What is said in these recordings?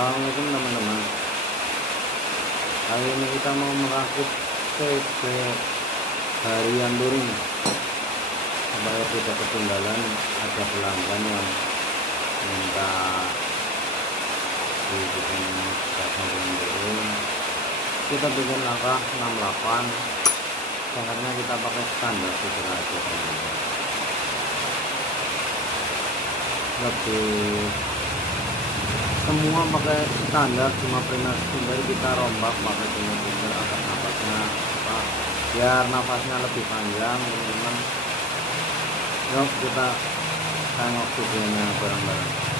Assalamualaikum teman-teman. Kali ini kita mau merakit TP harian touring supaya tidak ketinggalan. Ada pelanggan yang minta dibikin harian touring. Kita bikin langkah 68. Sangatnya kita pakai standar fitur aja teman-teman. Lebih semua pakai standar, cuma primer sendiri kita rombak pakai primer agar nafasnya biar nafasnya lebih panjang teman-teman. Yuk kita tengok videonya bareng-bareng.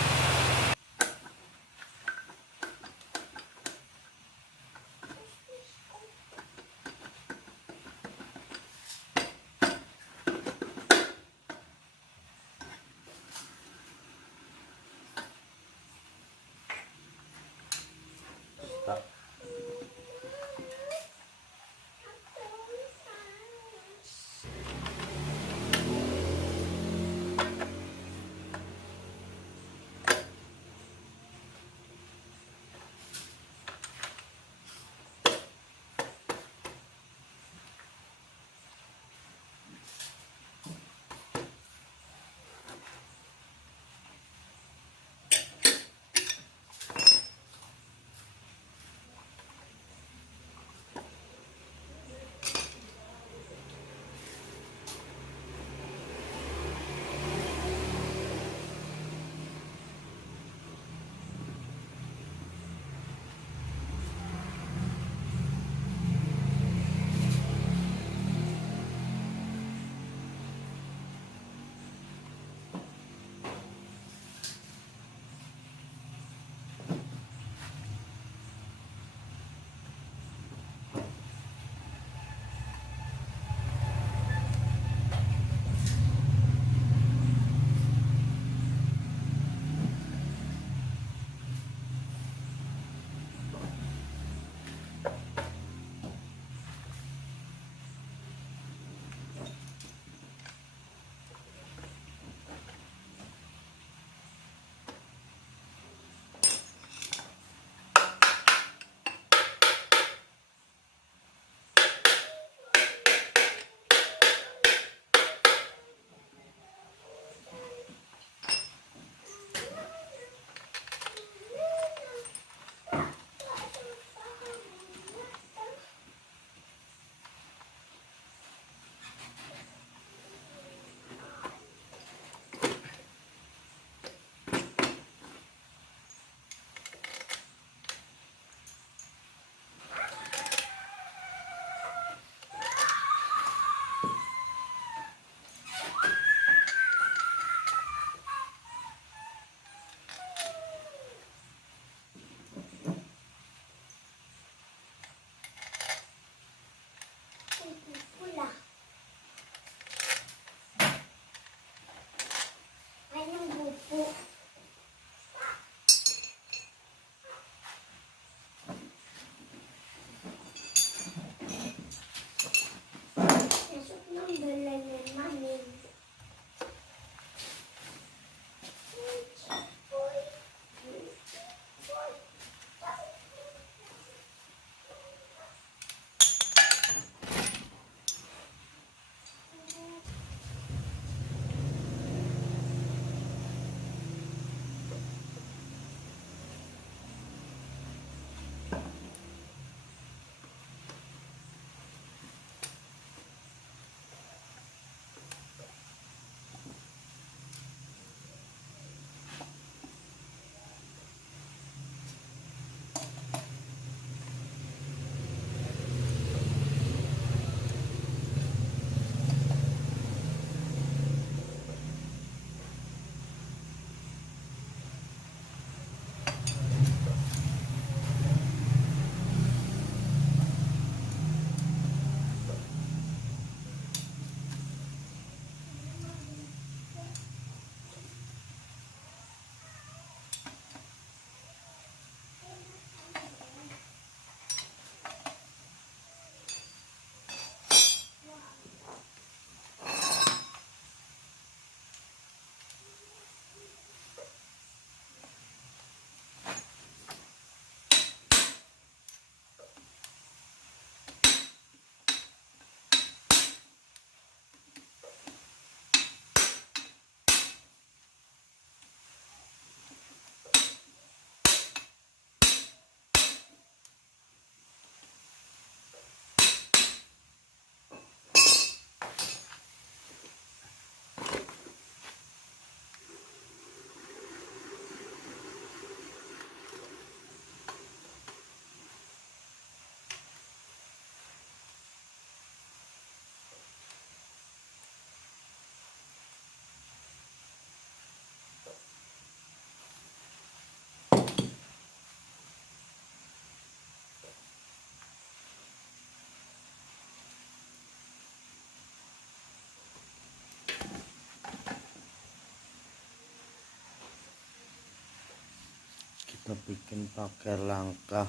kita bikin pakai langkah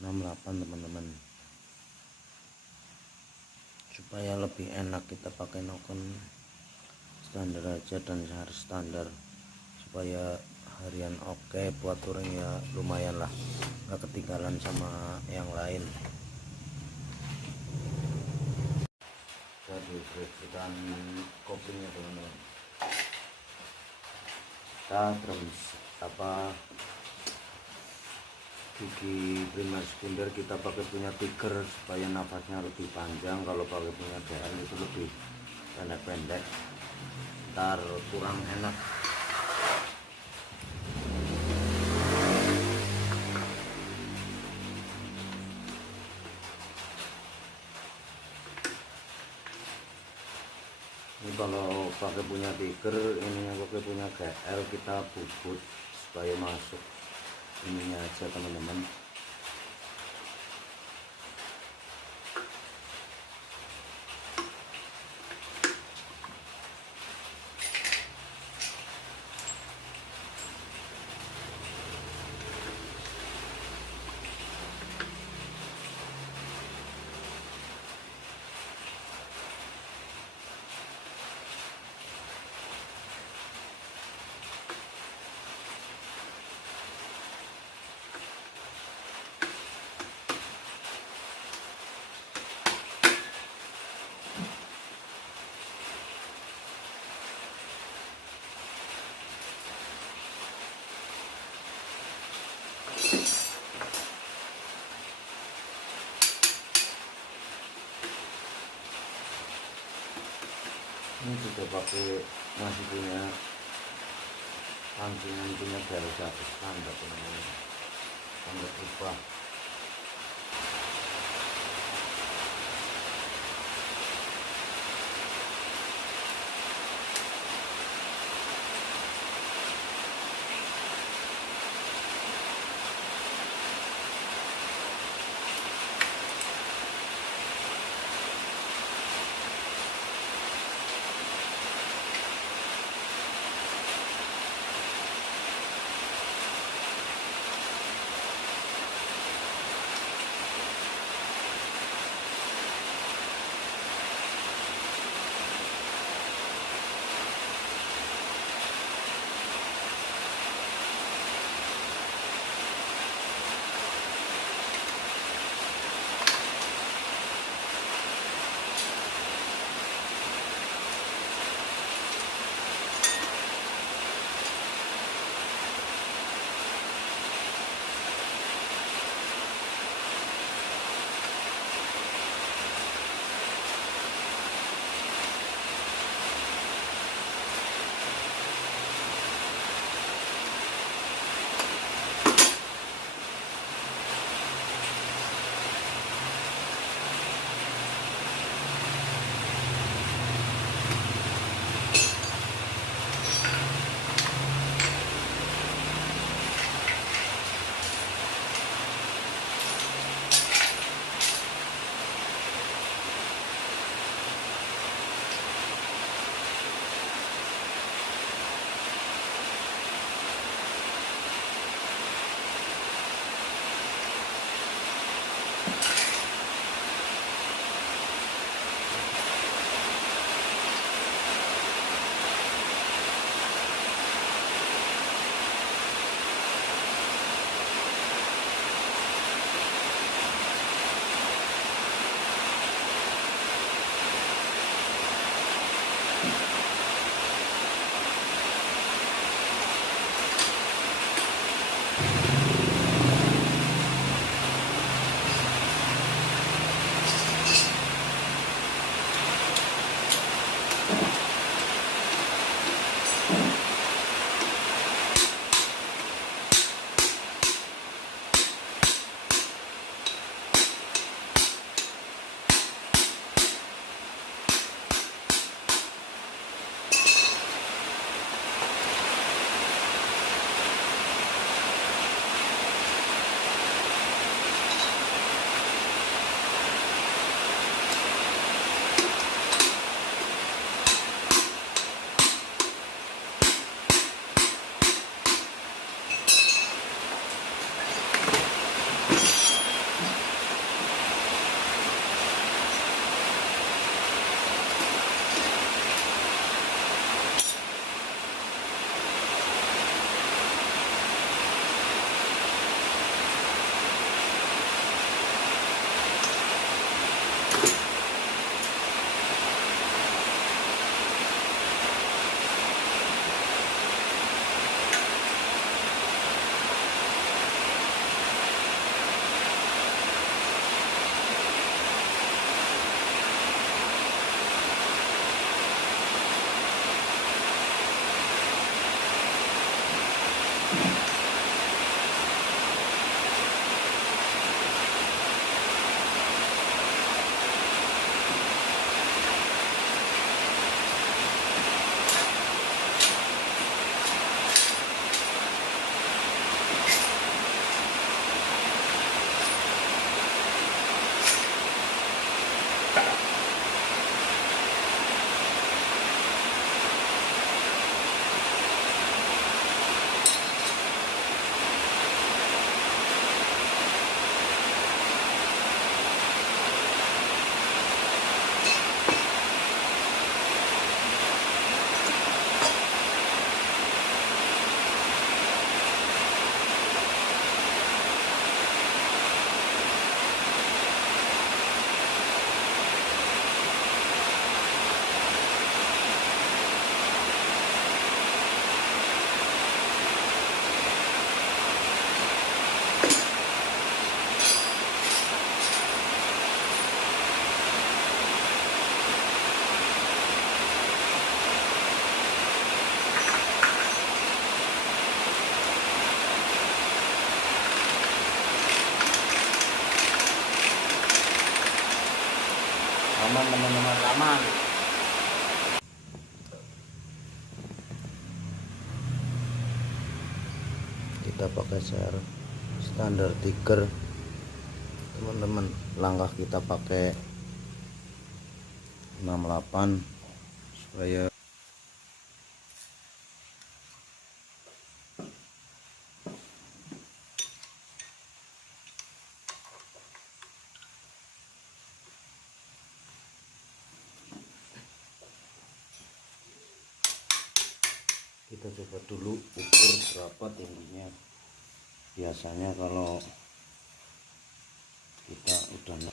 68 teman-teman, supaya lebih enak. Kita pakai noken standar aja dan harus standar supaya harian oke, buat touring ya lumayan lah, nggak ketinggalan sama yang lain. Jadi berikan kopinya teman-teman, kita terus gigi primer sekunder kita pakai punya tiger supaya nafasnya lebih panjang. Kalau pakai punya GL itu lebih pendek-pendek, ntar kurang enak. Ini kalau pakai punya tiger, ininya pakai punya GL, kita bubut supaya masuk ininya aja teman-teman. Ini juga pakai masih punya pancingan punya GL 1 standar teman-teman, standar ubah. aman teman-teman, aman. Kita pakai share standar tiger teman-teman, langkah kita pakai 68 supaya kita coba dulu ukur berapa tingginya. Biasanya kalau kita udah 6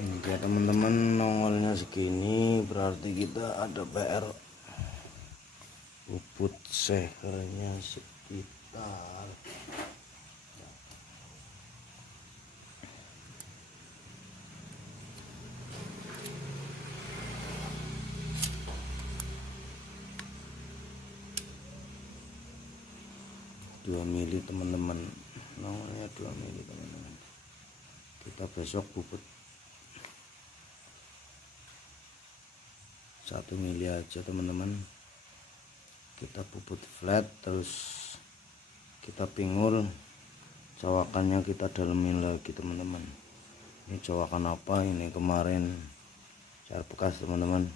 ini ya teman-teman, nongolnya segini berarti kita ada PR bubut sehernya sekitar 2 mili teman-teman, nongolnya 2 mili teman-teman. Kita besok bubut 1 mili aja teman-teman. Kita bubut flat, terus kita pinggul, cawakannya kita dalemin lagi teman-teman. Ini cawakan apa ini, kemarin share bekas teman-teman.